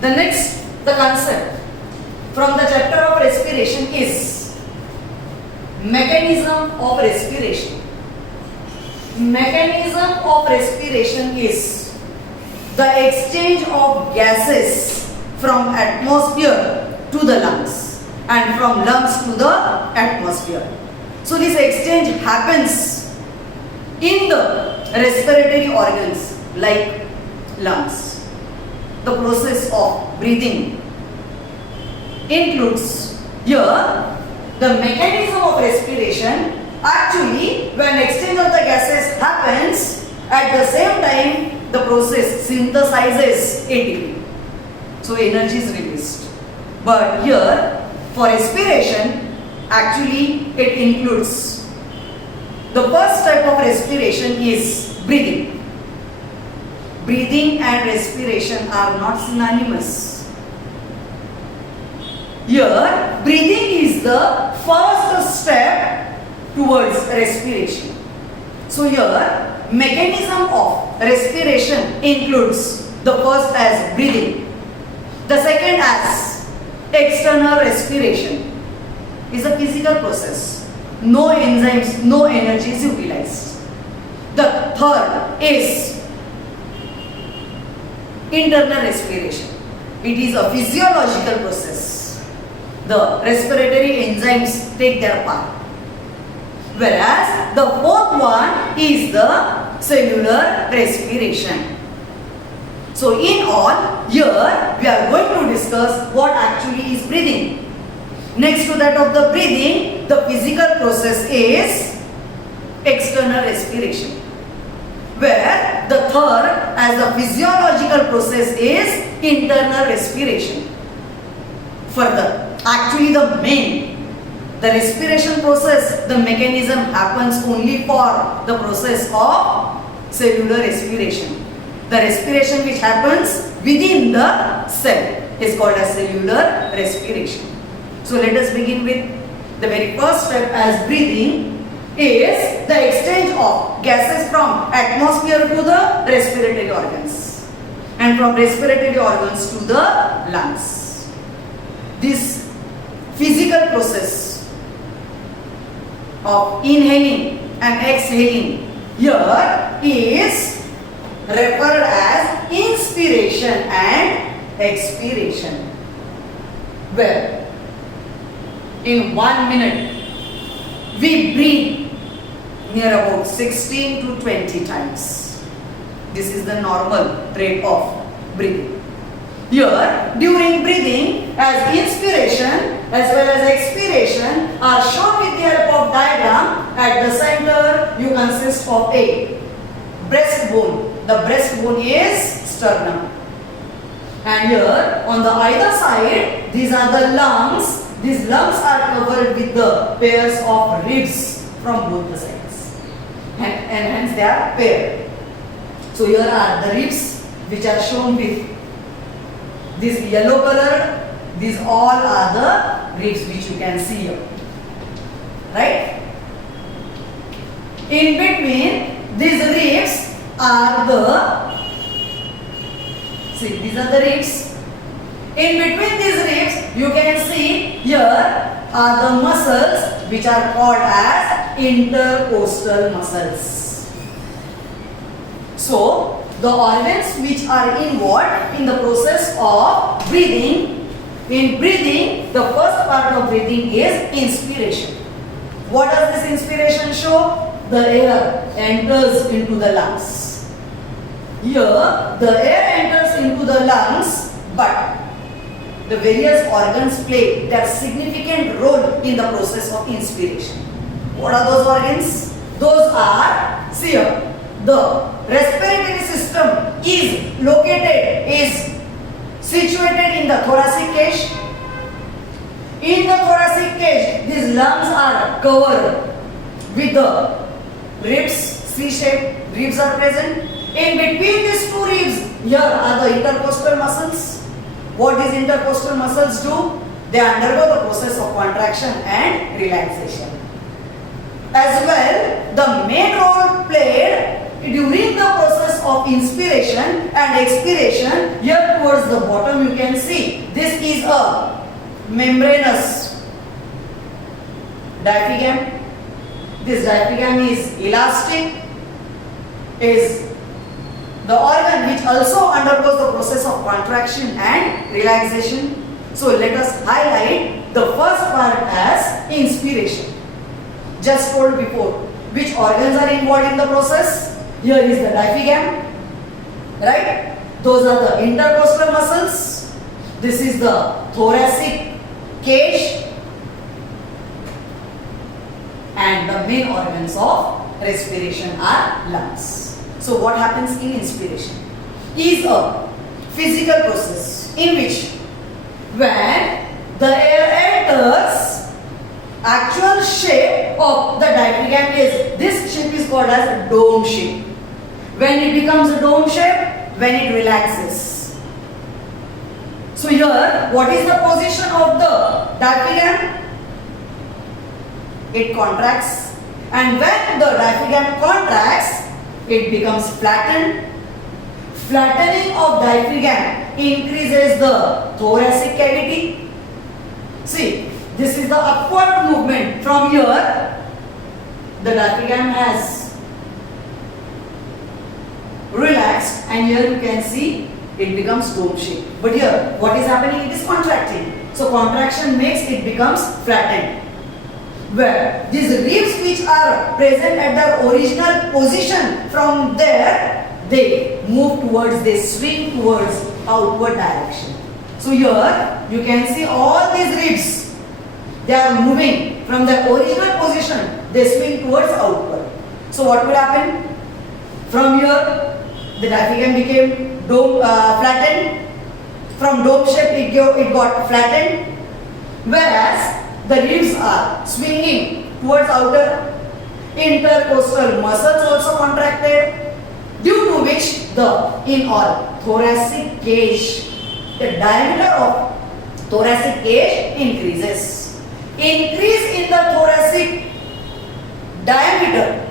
The concept from the chapter of respiration is mechanism of respiration. Mechanism of respiration is the exchange of gases from atmosphere to the lungs and from lungs to the atmosphere. So this exchange happens in the respiratory organs like lungs. The process of breathing includes here the mechanism of respiration. Actually, when exchange of the gases happens, at the same time the process synthesizes ATP. So energy is released. But here for respiration, actually it includes the first type of respiration is breathing. Breathing and respiration are not synonymous. Here, breathing is the first step towards respiration. So here, mechanism of respiration includes the first as breathing. The second as external respiration is a physical process. No enzymes, no energy is utilized. The third is internal respiration. It is a physiological process. The respiratory enzymes take their part. Whereas the fourth one is the cellular respiration. So in all, here we are going to discuss what actually is breathing. Next to that of the breathing, the physical process is external respiration. Where the third as the physiological process is internal respiration. Further, actually the respiration process, the mechanism happens only for the process of cellular respiration. The respiration which happens within the cell is called as cellular respiration. So let us begin with the very first step as breathing is the exchange of gases from atmosphere to the respiratory organs and from respiratory organs to the lungs. This physical process of inhaling and exhaling here is referred as inspiration and expiration, where in 1 minute we breathe near about 16 to 20 times. This is the normal rate of breathing. Here, during breathing, as inspiration as well as expiration are shown with the help of diagram. At the center, you consist of a breastbone. The breastbone is sternum. And here, on the either side, these are the lungs. These lungs are covered with the pairs of ribs from both the sides. And hence they are paired. So here are the ribs which are shown with this yellow color. These all are the ribs which you can see here. Right? In between these ribs are these are the ribs. In between these ribs you can see here are the muscles which are called as intercostal muscles. So, the organs which are involved in the process of breathing. In breathing, the first part of breathing is inspiration. What does this inspiration show? The air enters into the lungs. Here, the air enters into the lungs, but the various organs play their significant role in the process of inspiration. What are those organs? Those are, see here, the respiratory system is situated in the thoracic cage. In the thoracic cage, these lungs are covered with the ribs, C-shaped ribs are present. In between these two ribs, here are the intercostal muscles. What these intercostal muscles do? They undergo the process of contraction and relaxation. As well, the main role played during the process of inspiration and expiration, here towards the bottom you can see this is a membranous diaphragm. This diaphragm is elastic, is the organ which also undergoes the process of contraction and relaxation. So let us highlight the first part as inspiration. Just told before, which organs are involved in the process? Here is the diaphragm, right? Those are the intercostal muscles. This is the thoracic cage, and the main organs of respiration are lungs. So what happens in inspiration is a physical process in which when the air enters, actual shape of the diaphragm is, this shape is called as dome shape. When it becomes a dome shape, when it relaxes. So here, what is the position of the diaphragm? It contracts, and when the diaphragm contracts, it becomes flattened. Flattening of diaphragm increases the thoracic cavity. See, this is the upward movement from here. The diaphragm has relaxed, and here you can see it becomes dome shape. But here, what is happening? It is contracting. So contraction makes it becomes flattened. Where these ribs which are present at their original position, from there they move towards, they swing towards outward direction. So here you can see all these ribs, they are moving from their original position, they swing towards outward. So what will happen? From here the diaphragm became dome, flattened. From dome shape it got flattened, whereas the ribs are swinging towards outer. Intercostal muscles also contracted, due to which the in all thoracic cage, the diameter of thoracic cage increases. Increase in the thoracic diameter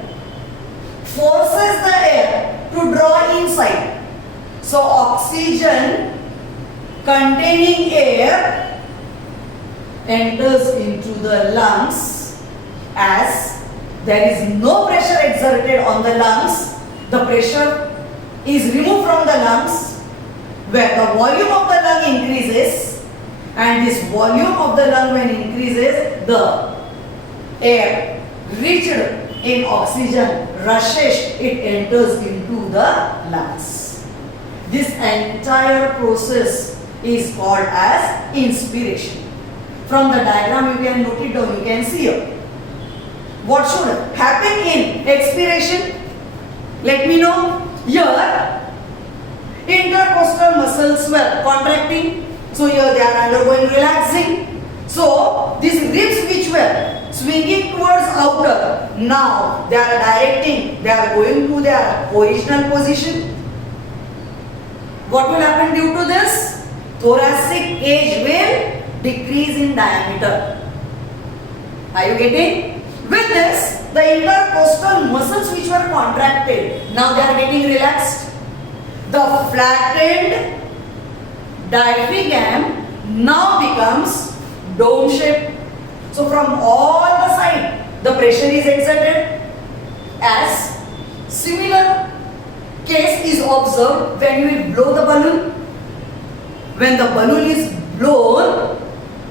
forces the air to draw inside. So oxygen containing air enters into the lungs, as there is no pressure exerted on the lungs. The pressure is removed from the lungs, where the volume of the lung increases, and this volume of the lung when increases, the air rich in oxygen rushes, it enters into the lungs. This entire process is called as inspiration. From the diagram you can note it down, you can see here. What should happen in expiration? Let me know. Here, intercostal muscles were contracting. So here they are undergoing relaxing. So these ribs which were swinging towards outer, now they are directing, they are going to their original position. What will happen due to this? Thoracic cage will decrease in diameter. Are you getting? With this, the intercostal muscles which were contracted, now they are getting relaxed. The flattened diaphragm now becomes dome shape. So from all the sides, the pressure is exerted. As similar case is observed when you blow the balloon. When the balloon is blown,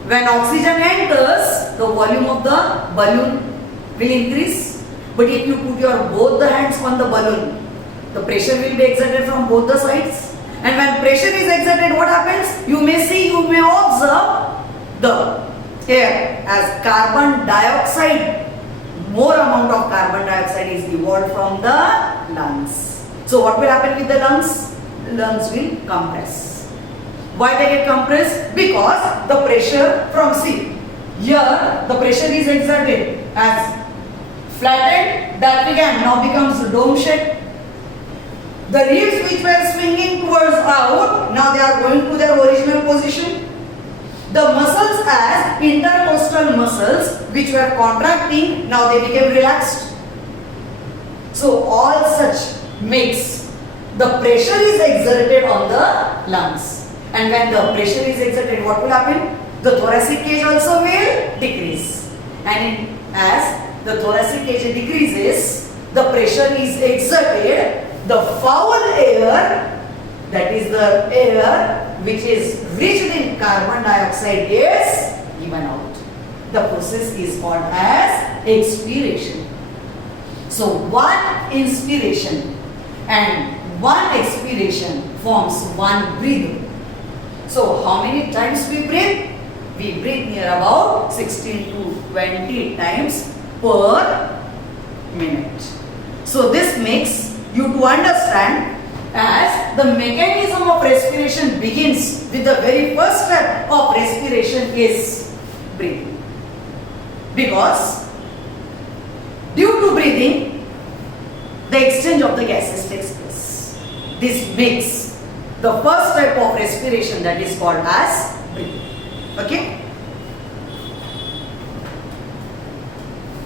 when oxygen enters, the volume of the balloon will increase. But if you put your both the hands on the balloon, the pressure will be exerted from both the sides. And when pressure is exerted, what happens? You may see, you may observe the air as carbon dioxide. More amount of carbon dioxide is evolved from the lungs. So what will happen with the lungs? Lungs will compress. Why they get compressed? Because the pressure from here the pressure is exerted, as flattened diaphragm now becomes dome shape. The ribs which were swinging towards out, now they are going to their original position. The muscles as intercostal muscles which were contracting, now they became relaxed. So all such makes the pressure is exerted on the lungs. And when the pressure is exerted, what will happen? The thoracic cage also will decrease. And as the thoracic cage decreases, the pressure is exerted, the foul air, that is the air which is rich in carbon dioxide, is given out. The process is called as expiration. So one inspiration and one expiration forms one breathing. So how many times we breathe? We breathe near about 16 to 20 times per minute. So this makes you to understand as the mechanism of respiration begins with the very first step of respiration is breathing. Because due to breathing, the exchange of the gases takes place. This makes the first step of respiration, that is called as breathing. Okay?